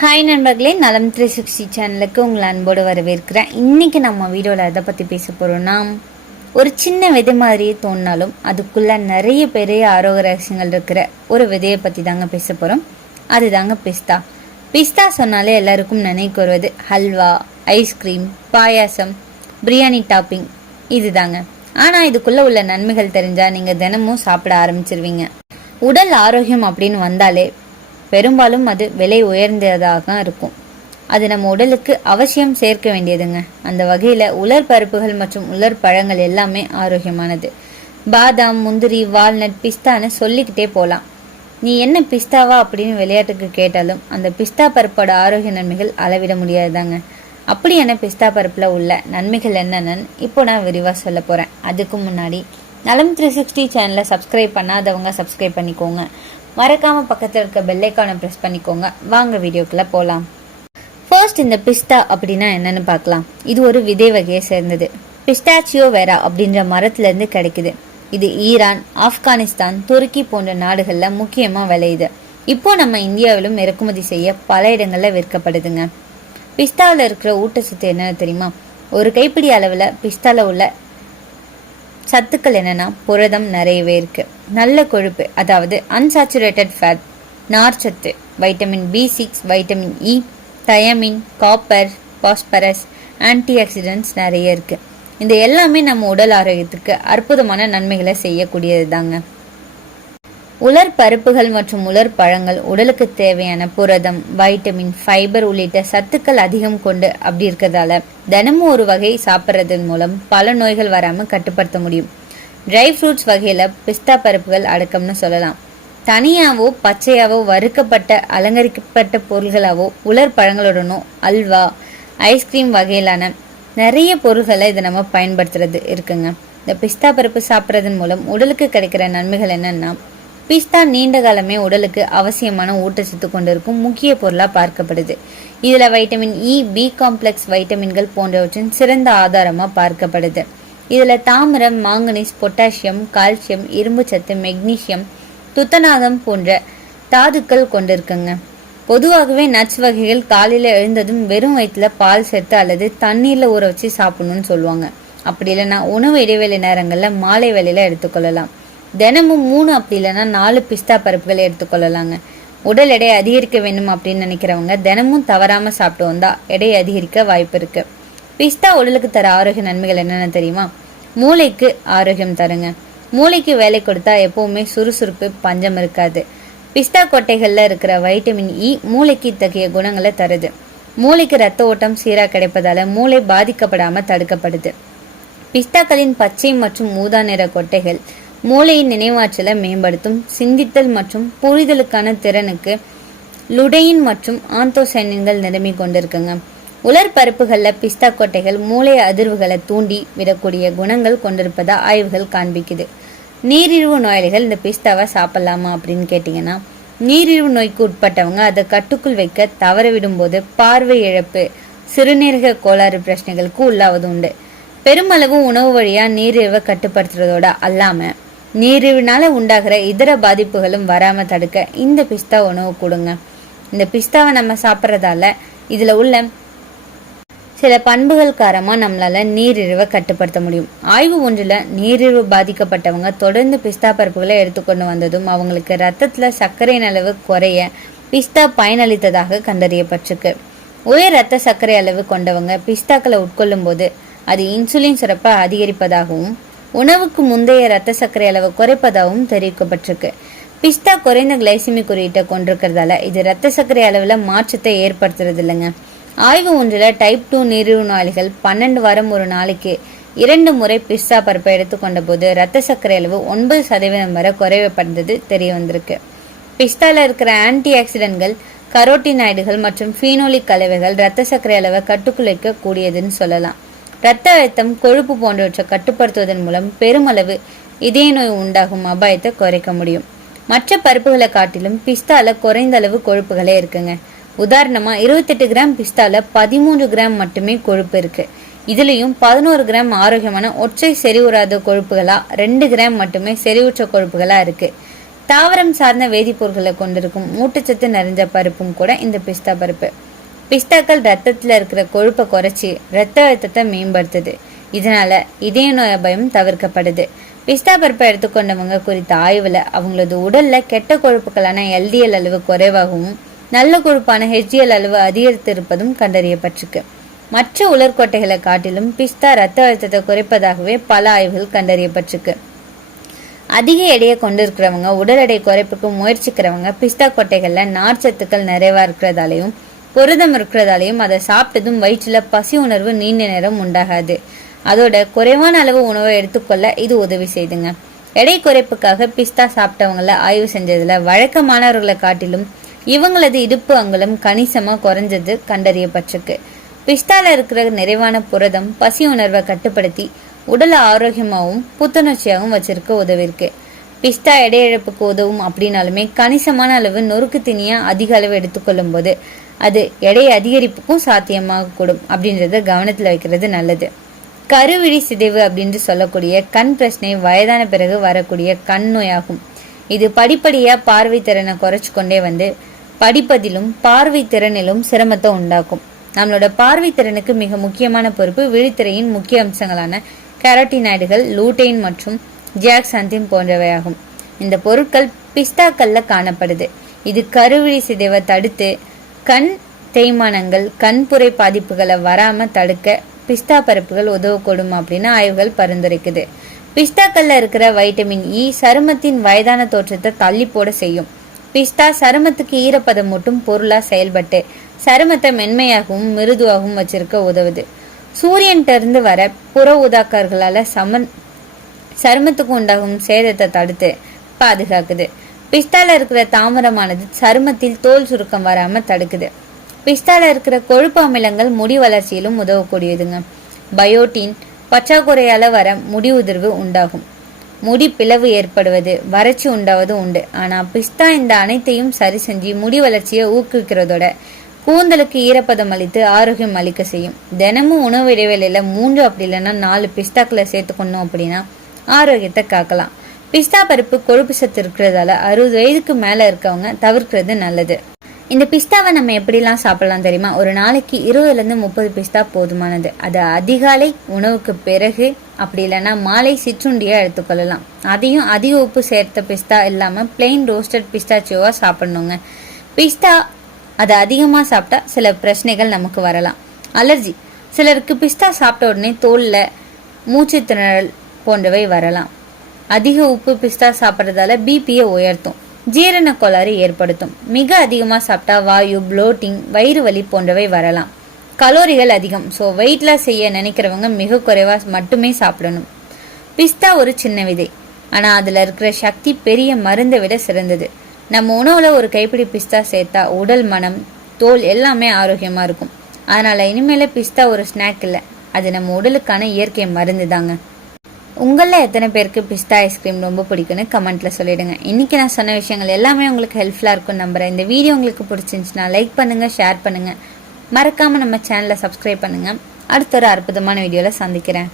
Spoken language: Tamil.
ஹாய் நண்பர்களே, நலம் 360 சேனலுக்கு உங்களை அன்போடு வரவேற்கிறேன். இன்னைக்கு நம்ம வீடியோவில் எதை பற்றி பேச போகிறோம்னா, ஒரு சின்ன விதை மாதிரியே தோணினாலும் அதுக்குள்ளே நிறைய பெரிய ஆரோக்கிய ரகசியங்கள் இருக்கிற ஒரு விதையை பற்றி தாங்க பேச போகிறோம். அதுதாங்க பிஸ்தா. பிஸ்தா சொன்னாலே எல்லாருக்கும் நினைக்கு வருவது ஹல்வா, ஐஸ்கிரீம், பாயாசம், பிரியாணி டாப்பிங் இதுதாங்க. ஆனால் இதுக்குள்ளே உள்ள நன்மைகள் தெரிஞ்சால் நீங்கள் தினமும் சாப்பிட ஆரம்பிச்சிருவீங்க. உடல் ஆரோக்கியம் அப்படின்னு வந்தாலே பெரும்பாலும் அது விலை உயர்ந்ததாக இருக்கும். அது நம்ம உடலுக்கு அவசியம் சேர்க்க வேண்டியதுங்க. அந்த வகையில் உலர் பருப்புகள் மற்றும் உலர் பழங்கள் எல்லாமே ஆரோக்கியமானது. பாதாம், முந்திரி, வால்நட், பிஸ்தான்னு சொல்லிக்கிட்டே போகலாம். நீ என்ன பிஸ்தாவா அப்படின்னு விளையாட்டுக்கு கேட்டாலும் அந்த பிஸ்தா பருப்போட ஆரோக்கிய நன்மைகள் அளவிட முடியாதுதாங்க. அப்படியான பிஸ்தா பருப்பில் உள்ள நன்மைகள் என்னென்னு இப்போ நான் விரிவாக சொல்ல போகிறேன். அதுக்கு முன்னாடி நலம் 360 சேனலை சப்ஸ்கிரைப் பண்ணாதவங்க சப்ஸ்கிரைப் பண்ணிக்கோங்க. மறக்காம பக்கத்தில் இருக்க பெல் ஐகானை ப்ரெஸ் பண்ணிக்கோங்க. வாங்க வீடியோக்குள்ள போகலாம். ஃபர்ஸ்ட், இந்த பிஸ்தா அப்படின்னா என்னன்னு பார்க்கலாம். இது ஒரு விதை வகையை சேர்ந்தது. பிஸ்டாச்சியோ வேரா அப்படின்ற மரத்துல இருந்து கிடைக்குது. இது ஈரான், ஆப்கானிஸ்தான், துருக்கி போன்ற நாடுகள்ல முக்கியமா விளையுது. இப்போ நம்ம இந்தியாவிலும் இறக்குமதி செய்ய பல இடங்கள்ல விற்கப்படுதுங்க. பிஸ்தாவில் இருக்கிற ஊட்டச்சத்து என்னன்னு தெரியுமா? ஒரு கைப்பிடி அளவுல பிஸ்தால உள்ள சத்துக்கள் என்னன்னா, புரதம் நிறையவே இருக்கு, நல்ல கொழுப்பு அதாவது அன்சாச்சுரேட்டட் ஃபேட், நார்ச்சத்து, vitamin B6, vitamin E, thiamine, copper, phosphorus, antioxidants நிறைய இருக்கு. இந்த எல்லாமே நம்ம உடல் ஆரோக்கியத்துக்கு அற்புதமான நன்மைகளை செய்யக்கூடியது தாங்க. உலர் பருப்புகள் மற்றும் உலர் பழங்கள் உடலுக்கு தேவையான புரதம், வைட்டமின், ஃபைபர் உள்ளிட்ட சத்துக்கள் அதிகம் கொண்டு அப்படி இருக்கிறதால தினமும் ஒரு வகை சாப்பிட்றதன் மூலம் பல நோய்கள் வராமல் கட்டுப்படுத்த முடியும். ட்ரை ஃப்ரூட்ஸ் வகையில் பிஸ்தா பருப்புகள் அடக்கம்னு சொல்லலாம். தனியாவோ பச்சையாவோ வறுக்கப்பட்ட அலங்கரிக்கப்பட்ட பொருள்களாவோ உலர் பழங்களுடனோ அல்வா, ஐஸ்கிரீம் வகையிலான நிறைய பொருள்களை இதை நம்ம பயன்படுத்துறது இருக்குங்க. இந்த பிஸ்தா பருப்பு சாப்பிட்றதன் மூலம் உடலுக்கு கிடைக்கிற நன்மைகள் என்னன்னா, பிஸ்தா நீண்ட காலமே உடலுக்கு அவசியமான ஊட்டச்சத்து கொண்டிருக்கும் முக்கிய பொருளாக பார்க்கப்படுது. இதுல வைட்டமின் E, B காம்ப்ளெக்ஸ் வைட்டமின்கள் போன்றவற்றின் சிறந்த ஆதாரமா பார்க்கப்படுது. இதுல தாமிரம், மாங்கனீஸ், பொட்டாசியம், கால்சியம், இரும்பு சத்து, மெக்னீசியம், துத்தநாகம் போன்ற தாதுக்கள் கொண்டிருக்குங்க. பொதுவாகவே நட்ஸ் வகைகள் காலையில எழுந்ததும் வெறும் வயிற்றுல பால் சேர்த்து அல்லது தண்ணீர்ல ஊற வச்சு சாப்பிடணும்னு சொல்லுவாங்க. அப்படி இல்லைன்னா உணவு இடைவெளி நேரங்கள்ல மாலை வேளையில எடுத்துக்கொள்ளலாம். தினமும் 3 அப்படி இல்லைன்னா 4 பிஸ்தா பருப்புகளை எடுத்துக்கொள்ளலாங்க. உடல் எடை அதிகரிக்க வேண்டும் அப்படின்னு நினைக்கிறவங்க தினமும் தவறாம சாப்பிட்டு வந்தா எடை அதிகரிக்க வாய்ப்பு இருக்கு. பிஸ்தா உடலுக்கு தர ஆரோக்கிய நன்மைகள் என்னென்ன தெரியுமா? மூளைக்கு ஆரோக்கியம் தருங்க. மூளைக்கு வேலை கொடுத்தா எப்பவுமே சுறுசுறுப்பு, பஞ்சம் இருக்காது. பிஸ்தா கொட்டைகள்ல இருக்கிற வைட்டமின் E மூளைக்கு இத்தகைய குணங்களை தருது. மூளைக்கு ரத்த ஓட்டம் சீரா கிடைப்பதால மூளை பாதிக்கப்படாம தடுக்கப்படுது. பிஸ்தாக்களின் பச்சை மற்றும் ஊதா நிற கொட்டைகள் மூளையின் நினைவாற்றலை மேம்படுத்தும், சிந்தித்தல் மற்றும் புரிதலுக்கான திறனுக்கு லுடெயின் மற்றும் ஆந்தோசைனின்கள் நிரம்பி கொண்டிருக்குங்க. உலர் பருப்புகள்ல பிஸ்தா கொட்டைகள் மூளை அதிர்வுகளை தூண்டி விடக்கூடிய குணங்கள் கொண்டிருப்பதா ஆய்வுகள் காண்பிக்குது. நீரிழிவு நோயாளிகள் இந்த பிஸ்தாவை சாப்பிடலாமா அப்படின்னு கேட்டீங்கன்னா, நீரிழிவு நோய்க்கு உட்பட்டவங்க அதை கட்டுக்குள் வைக்க தவறவிடும் போது பார்வை இழப்பு, சிறுநீரக கோளாறு பிரச்சனைகளுக்கு உள்ளாவது உண்டு. பெருமளவு உணவு வழியா நீரிழிவை கட்டுப்படுத்துறதோட அல்லாம நீரிழிவுனால உண்டாகிற இதர பாதிப்புகளும் வராம தடுக்க இந்த பிஸ்தா உணவு கொடுங்க. இந்த பிஸ்தாவை நம்ம சாப்பிட்றதால இதுல உள்ள சில பண்புகள் காரணமா நம்மளால நீரிழிவை கட்டுப்படுத்த முடியும். ஆய்வு ஒன்றுல நீரிழிவு பாதிக்கப்பட்டவங்க தொடர்ந்து பிஸ்தா பருப்புகளை எடுத்துக்கொண்டு வந்ததும் அவங்களுக்கு ரத்தத்துல சர்க்கரையின் அளவு குறைய பிஸ்தா பயனளித்ததாக கண்டறியப்பட்டிருக்கு. உயர் ரத்த சர்க்கரை அளவு கொண்டவங்க பிஸ்தாக்களை உட்கொள்ளும் போது அது இன்சுலின் சுரப்பை அதிகரிப்பதாகவும் உணவுக்கு முந்தைய ரத்த சர்க்கரை அளவு குறைப்பதாகவும் தெரிவிக்கப்பட்டிருக்கு. பிஸ்தா குறைந்த கிளைசிமி குறியீட்டை கொண்டிருக்கிறதால இது ரத்த சர்க்கரை அளவுல மாற்றத்தை ஏற்படுத்துறது இல்லைங்க. ஆய்வு ஒன்றில் டைப் 2 நீரிழிவு நோயாளிகள் 12 வாரம் ஒரு நாளைக்கு 2 முறை பிஸ்தா பருப்பை எடுத்துக்கொண்ட போது ரத்த சர்க்கரை அளவு 9% வரை குறைவடைந்தது தெரிய வந்திருக்கு. பிஸ்தால இருக்கிற ஆன்டி ஆக்சிடென்ட்கள், கரோட்டினாய்டுகள் மற்றும் ஃபீனோலிக் கலவைகள் ரத்த சர்க்கரை அளவை கட்டுக்குலைக்க கூடியதுன்னு சொல்லலாம். இரத்த அழுத்தம், கொழுப்பு போன்றவற்றை கட்டுப்படுத்துவதன் மூலம் பெருமளவு இதய நோய் உண்டாகும் அபாயத்தை குறைக்க முடியும். மற்ற பருப்புகளை காட்டிலும் பிஸ்தால குறைந்த அளவு கொழுப்புகளே இருக்குங்க. உதாரணமா 28 கிராம் பிஸ்தால 13 கிராம் மட்டுமே கொழுப்பு இருக்கு. இதுலயும் 11 கிராம் ஆரோக்கியமான ஒற்றை செறிவுறாத கொழுப்புகளா, 2 கிராம் மட்டுமே செறிவுற்ற கொழுப்புகளா இருக்கு. தாவரம் சார்ந்த வேதிப்பொருட்களை கொண்டிருக்கும் ஊட்டச்சத்து நிறைஞ்ச பருப்பும் கூட இந்த பிஸ்தா பருப்பு. பிஸ்தாக்கள் ரத்தத்துல இருக்கிற கொழுப்பை குறைச்சி ரத்த அழுத்தத்தை மேம்படுத்துது. இதனால இதய நோய் அபாயம் தவிர்க்கப்படுது. பிஸ்தா பருப்பை எடுத்துக்கொண்டவங்க குறித்த ஆய்வுல அவங்களது உடல்ல கெட்ட கொழுப்புகளான LDL அளவு குறைவாகவும் நல்ல கொழுப்பான HDL அளவு அதிகரித்திருப்பதும் கண்டறியப்பட்டிருக்கு. மற்ற உலர்கொட்டைகளை காட்டிலும் பிஸ்தா ரத்த அழுத்தத்தை குறைப்பதாகவே பல ஆய்வுகள் கண்டறியப்பட்டிருக்கு. அதிக எடையை கொண்டிருக்கிறவங்க, உடல் எடை குறைப்புக்கு முயற்சிக்கிறவங்க பிஸ்தா கொட்டைகள்ல நார்ச்சத்துக்கள் நிறைவா இருக்கிறதாலையும் புரதம் இருக்கிறதாலையும் அதை சாப்பிட்டதும் வயிற்றுல பசி உணர்வு நீண்ட நேரம் உண்டாகாது. அதோட குறைவான அளவு உணவை எடுத்துக்கொள்ள இது உதவி செய்துங்க. எடை குறைப்புக்காக பிஸ்தா சாப்பிட்டவங்கள ஆய்வு செஞ்சதுல வழக்கமானவர்களை காட்டிலும் இவங்களது இடுப்பு அங்குலம் கணிசமா குறைஞ்சது கண்டறியப்பட்டிருக்கு. பிஸ்தால இருக்கிற நிறைவான புரதம் பசி உணர்வை கட்டுப்படுத்தி உடல் ஆரோக்கியமாகவும் புத்துணர்ச்சியாகவும் வச்சிருக்க உதவிருக்கு. பிஸ்தா எடை இழப்புக்கு உதவும் அப்படின்னாலுமே கணிசமான அளவு நொறுக்கு தீனியா அதிக அளவு எடுத்துக்கொள்ளும் போது அது எடை அதிகரிப்புக்கும் சாத்தியமாக கூடும் அப்படின்றத கவனத்துல வைக்கிறது நல்லது. கருவிழி சிதைவு அப்படின்னு சொல்லக்கூடிய கண் பிரச்சனை வயதான பிறகு வரக்கூடிய கண் நோயாகும். இது படிப்படியா பார்வை திறனை குறைச்சு கொண்டே வந்து படிப்பதிலும் பார்வை திறனிலும் சிரமத்தை உண்டாக்கும். நம்மளோட பார்வை திறனுக்கு மிக முக்கியமான பொறுப்பு விழித்திரையின் முக்கிய அம்சங்களான கேரோட்டினாய்டுகள், லூட்டைன் மற்றும் ஜியாக்சாந்தின் போன்றவையாகும். இந்த பொருட்கள் பிஸ்தாக்கள்ல காணப்படுது. இது கருவிழி சிதைவை தடுத்து கண் தேய்மானங்கள், கண்புரை பாதிப்புகளை வராம தடுக்க பிஸ்தா பருப்புகள் உதவக்கூடும் அப்படின்னு ஆய்வுகள் பரிந்துரைக்குது. பிஸ்தாக்கள்ல இருக்கிற வைட்டமின் E சருமத்தின் வயதான தோற்றத்தை தள்ளி போட செய்யும். பிஸ்தா சருமத்துக்கு ஈரப்பதம் மூட்டும் பொருளா செயல்பட்டு சருமத்தை மென்மையாகவும் மிருதுவாகவும் வச்சிருக்க உதவுது. சூரியன்ட்ட இருந்து வர புற ஊதாக்கர்களால சருமத்துக்கு உண்டாகும் சேதத்தை தடுத்து பாதுகாக்குது. பிஸ்தால இருக்கிற தாமரமானது சருமத்தில் தோல் சுருக்கம் வராம தடுக்குது. பிஸ்தால இருக்கிற கொழுப்பு அமிலங்கள் முடி வளர்ச்சியிலும் உதவக்கூடியதுங்க. பயோட்டின் பற்றாக்குறையால வர முடி உதிர்வு உண்டாகும். முடி பிளவு ஏற்படுவது, வறட்சி உண்டாவது உண்டு. ஆனா பிஸ்தா இந்த அனைத்தையும் சரி செஞ்சு முடி வளர்ச்சியை ஊக்குவிக்கிறதோட கூந்தலுக்கு ஈரப்பதம் அளித்து ஆரோக்கியம் அளிக்க செய்யும். தினமும் உணவு இடைவேளையில 3 அப்படி இல்லைன்னா 4 பிஸ்தாக்களை சேர்த்துக்கணும் அப்படின்னா ஆரோக்கியத்தை காக்கலாம். பிஸ்தா பருப்பு கொழுப்பு சத்து இருக்கிறதால 60 வயதுக்கு மேல இருக்கவங்க தவிர்க்கிறது நல்லது. இந்த பிஸ்தாவை நம்ம எப்படிலாம் சாப்பிடலாம் தெரியுமா? ஒரு நாளைக்கு 20-30 பிஸ்தா போதுமானது. அது அதிகாலை உணவுக்கு பிறகு அப்படி இல்லைன்னா மாலை சிற்றுண்டியா எடுத்துக்கொள்ளலாம். அதையும் அதிக உப்பு சேர்த்த பிஸ்தா இல்லாம பிளெயின் ரோஸ்டட் பிஸ்தாச்சியோவா சாப்பிடணுங்க. பிஸ்தா அது அதிகமா சாப்பிட்டா சில பிரச்சனைகள் நமக்கு வரலாம். அலர்ஜி, சிலருக்கு பிஸ்தா சாப்பிட்ட உடனே தோல்ல மூச்சு திணறல் போன்றவை வரலாம். அதிக உப்பு பிஸ்தா சாப்பிட்றதால பிபியை உயர்த்தும், ஜீரண கோளாறு ஏற்படுத்தும். மிக அதிகமா சாப்பிட்டா வாயு, ப்ளோட்டிங், வயிறு வலி போன்றவை வரலாம். கலோரிகள் அதிகம். ஸோ வெயிட் லாஸ் செய்ய நினைக்கிறவங்க மிக குறைவா மட்டுமே சாப்பிடணும். பிஸ்தா ஒரு சின்ன விதை, ஆனா அதுல இருக்கிற சக்தி பெரிய மருந்தை விட சிறந்தது. நம்ம உணவுல ஒரு கைப்பிடி பிஸ்தா சேர்த்தா உடல், மனம், தோல் எல்லாமே ஆரோக்கியமா இருக்கும். அதனால இனிமேல பிஸ்தா ஒரு ஸ்நாக் இல்லை, அது நம்ம உடலுக்கான இயற்கை மருந்து தாங்க. உங்களில் எத்தனை பேருக்கு பிஸ்தா ஐஸ்கிரீம் ரொம்ப பிடிக்குன்னு கமெண்ட்ல சொல்லிடுங்க. இன்னைக்கு நான் சொன்ன விஷயங்கள் எல்லாமே உங்களுக்கு ஹெல்ப்ஃபுல்லா இருக்கும்னு நம்புறேன். இந்த வீடியோ உங்களுக்கு பிடிச்சிருந்துச்சுன்னா லைக் பண்ணுங்க, ஷேர் பண்ணுங்க, மறக்காம நம்ம சேனலை சப்ஸ்கிரைப் பண்ணுங்க. அடுத்த ஒரு அற்புதமான வீடியோல சந்திக்கிறேன்.